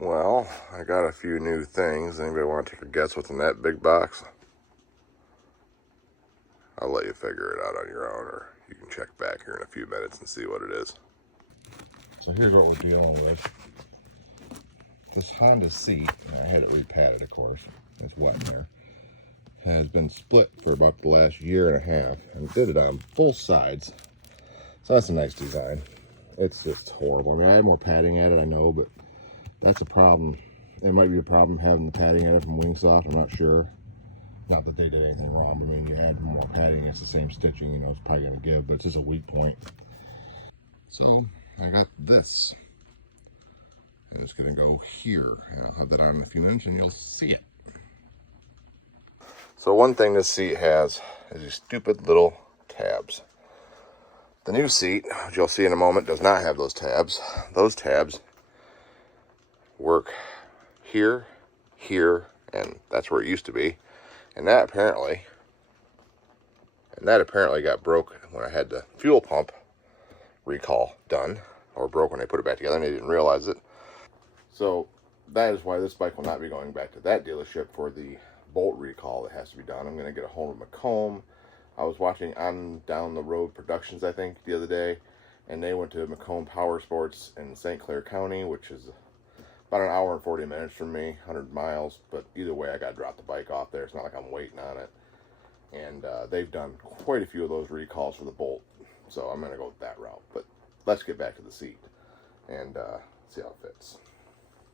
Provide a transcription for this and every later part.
Well, I got a few new things. Anybody want to take a guess what's in that big box? I'll let you figure it out on your own, or you can check back here in a few minutes and see what it is. So here's what we're dealing with. This Honda seat, and I had it repadded, of course. It's wet in there. Has been split for about the last year and a half, and did it on both sides. So that's a nice design. It's just horrible. I mean, I had more padding at it, I know, but that's a problem. It might be a problem having the padding at it from Wingsoft. I'm not sure. Not that they did anything wrong. I mean, you add more padding, it's the same stitching. You know, it's probably going to give, but it's just a weak point. So I got this. And it's going to go here. And I'll have that on in a few minutes, and you'll see it. So one thing this seat has is these stupid little tabs. The new seat, which you'll see in a moment, does not have those tabs. Those tabs work here, here, and that's where it used to be. And that apparently got broke when I had the fuel pump recall done, or broke when they put it back together and they didn't realize it. So that is why this bike will not be going back to that dealership for the bolt recall that has to be done. I'm going to get a hold of Macomb. I was watching On Down the Road Productions, I think, the other day, and they went to Macomb Power Sports in St. Clair County, which is about an hour and 40 minutes from me, 100 miles, but either way, I got to drop the bike off there. It's not like I'm waiting on it. And they've done quite a few of those recalls for the bolt, so I'm going to go that route. But let's get back to the seat and see how it fits.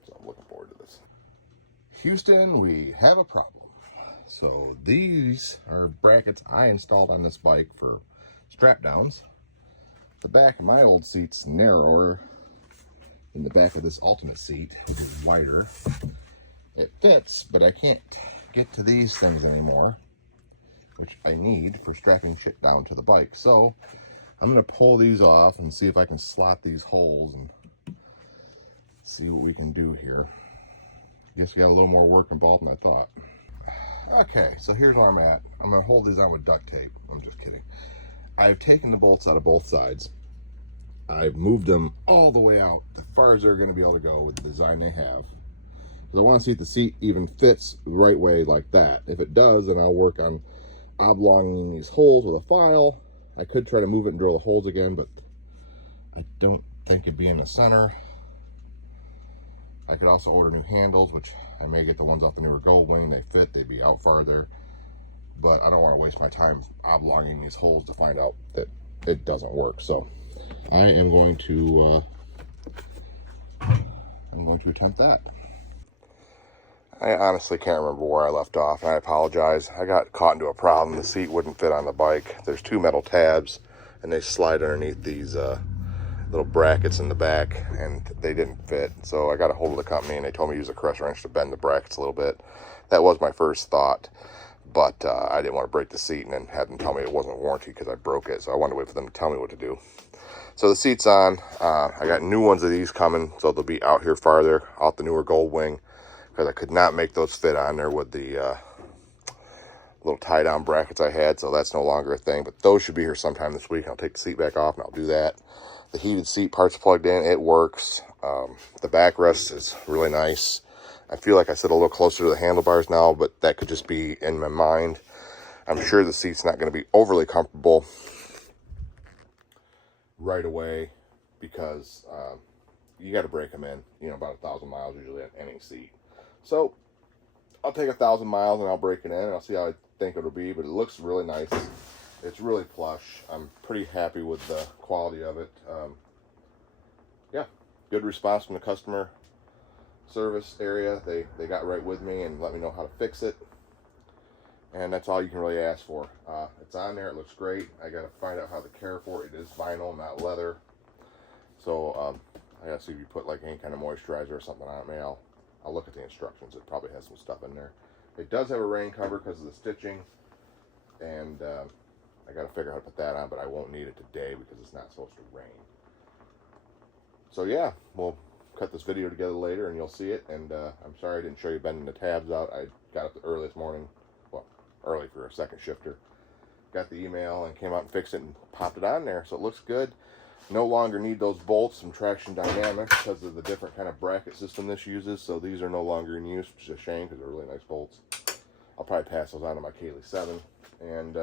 So I'm looking forward to this. Houston, we have a problem. So these are brackets I installed on this bike for strap downs. The back of my old seat's narrower than the back of this Ultimate seat. It is wider. It fits, but I can't get to these things anymore, which I need for strapping shit down to the bike. So I'm going to pull these off and see if I can slot these holes and see what we can do here. Guess we got a little more work involved than I thought. Okay, so here's where I'm at. I'm going to hold these on with duct tape. I'm just kidding. I've taken the bolts out of both sides. I've moved them all the way out, as far as they're going to be able to go with the design they have. Because I want to see if the seat even fits the right way like that. If it does, then I'll work on oblonging these holes with a file. I could try to move it and drill the holes again, but I don't think it'd be in the center. I could also order new handles, which I may get the ones off the newer Goldwing. They fit, they'd be out farther. But I don't want to waste my time oblonging these holes to find out that it doesn't work. So I am going to attempt that. I honestly can't remember where I left off, and I apologize. I got caught into a problem. The seat wouldn't fit on the bike. There's two metal tabs, and they slide underneath these little brackets in the back, and they didn't fit. So I got a hold of the company, and they told me to use a crush wrench to bend the brackets a little bit. That was my first thought, but I didn't want to break the seat and then have them tell me it wasn't warranty because I broke it. So I wanted to wait for them to tell me what to do. So the seat's on. I got new ones of these coming, so they'll be out here farther, out the newer Goldwing, because I could not make those fit on there with the little tie-down brackets I had, so that's no longer a thing. But those should be here sometime this week. I'll take the seat back off, and I'll do that. The heated seat part's plugged in. It works. The backrest is really nice. I feel like I sit a little closer to the handlebars now, but that could just be in my mind. I'm sure the seat's not going to be overly comfortable right away because you got to break them in, you know, about 1,000 miles usually on any seat. So I'll take 1,000 miles and I'll break it in and I'll see how I think it'll be, but it looks really nice. It's really plush. I'm pretty happy with the quality of it. Yeah, good response from the customer service area. They got right with me and let me know how to fix it. And that's all you can really ask for. It's on there. It looks great. I got to find out how to care for it. It is vinyl, not leather. So I got to see if you put like any kind of moisturizer or something on it. Maybe I'll look at the instructions. It probably has some stuff in there. It does have a rain cover because of the stitching. And I got to figure out how to put that on, but I won't need it today because it's not supposed to rain. So yeah, we'll cut this video together later and you'll see it. And I'm sorry I didn't show you bending the tabs out. I got up early this morning, well, early for a second shifter. Got the email and came out and fixed it and popped it on there, so it looks good. No longer need those bolts from Traction Dynamics because of the different kind of bracket system this uses. So these are no longer in use, which is a shame because they're really nice bolts. I'll probably pass those on to my KLIM 7 and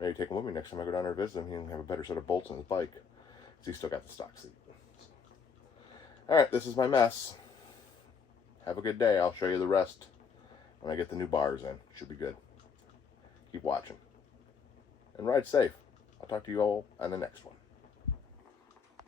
maybe take them with me next time I go down there to visit him. He'll have a better set of bolts on his bike because he's still got the stock seat. Alright, this is my mess. Have a good day. I'll show you the rest when I get the new bars in. Should be good. Keep watching. And ride safe. I'll talk to you all on the next one.